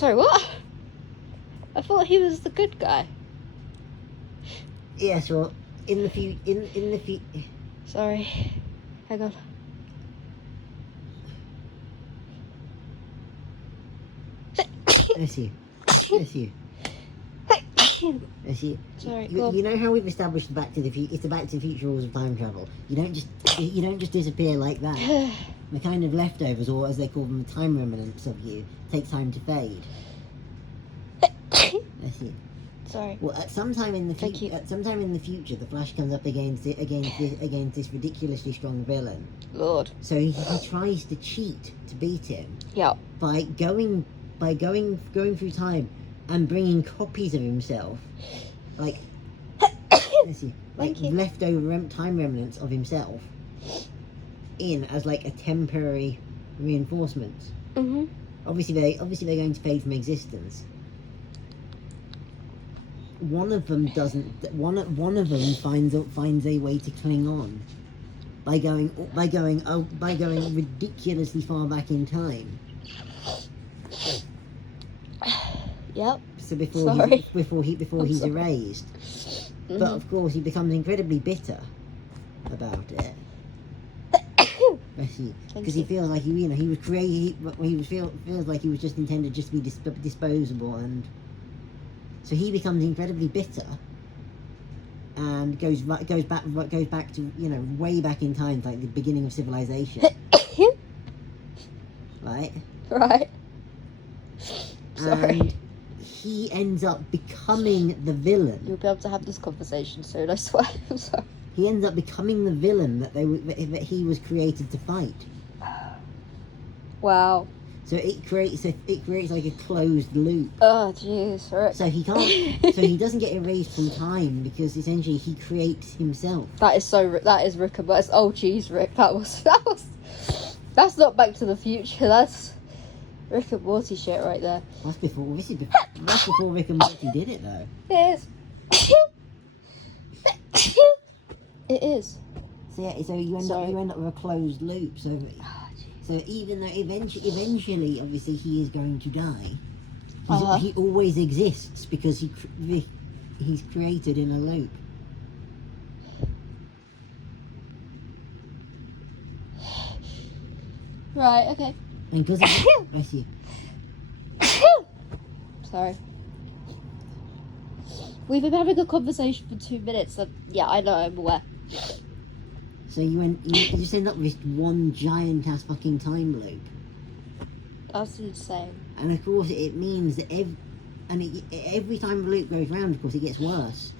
Sorry, what? I thought he was the good guy. Yeah, so in the future. Sorry. Hang on. Let's see. Sorry, You know how we've established the Back to the Future? It's the Back to the Future rules of time travel. You don't just disappear like that. The kind of leftovers, or as they call them, the time remnants of you, take time to fade. Let's see. Sorry. Well, at some time in the future, the Flash comes up against this ridiculously strong villain. Lord. So he tries to cheat to beat him. Yeah. By going through time and bringing copies of himself, like let's see, like leftover time remnants of himself, in as like a temporary reinforcement. Mhm. Obviously they're going to fade from existence. One of them doesn't. One of them finds a way to cling on by going ridiculously far back in time. Yep. So before he's erased. Mm-hmm. But of course he becomes incredibly bitter about it. Because he feels like he was created. Feels like he was just intended just to be disposable, and so he becomes incredibly bitter. And goes back to way back in time, like the beginning of civilization. Right. Right. Sorry. And he ends up becoming the villain. You'll be able to have this conversation soon, I swear. I'm sorry. He ends up becoming the villain that he was created to fight. Wow. So it creates like a closed loop. Oh jeez, Rick. So he can't. So he doesn't get erased from time because essentially he creates himself. That is Rick and Morty. Oh jeez, Rick. That's not Back to the Future. That's Rick and Morty shit right there. That's before Rick and Morty did it though. It is. It is. So yeah, so you end up with a closed loop. So even though eventually, obviously, he is going to die, he always exists because he's created in a loop. Right. Okay. And because I see. Sorry. We've been having a conversation for 2 minutes, and yeah, I know, I'm aware. So you just end up with this one giant ass fucking time loop. That's insane. And of course, it means that every time the loop goes round, of course, it gets worse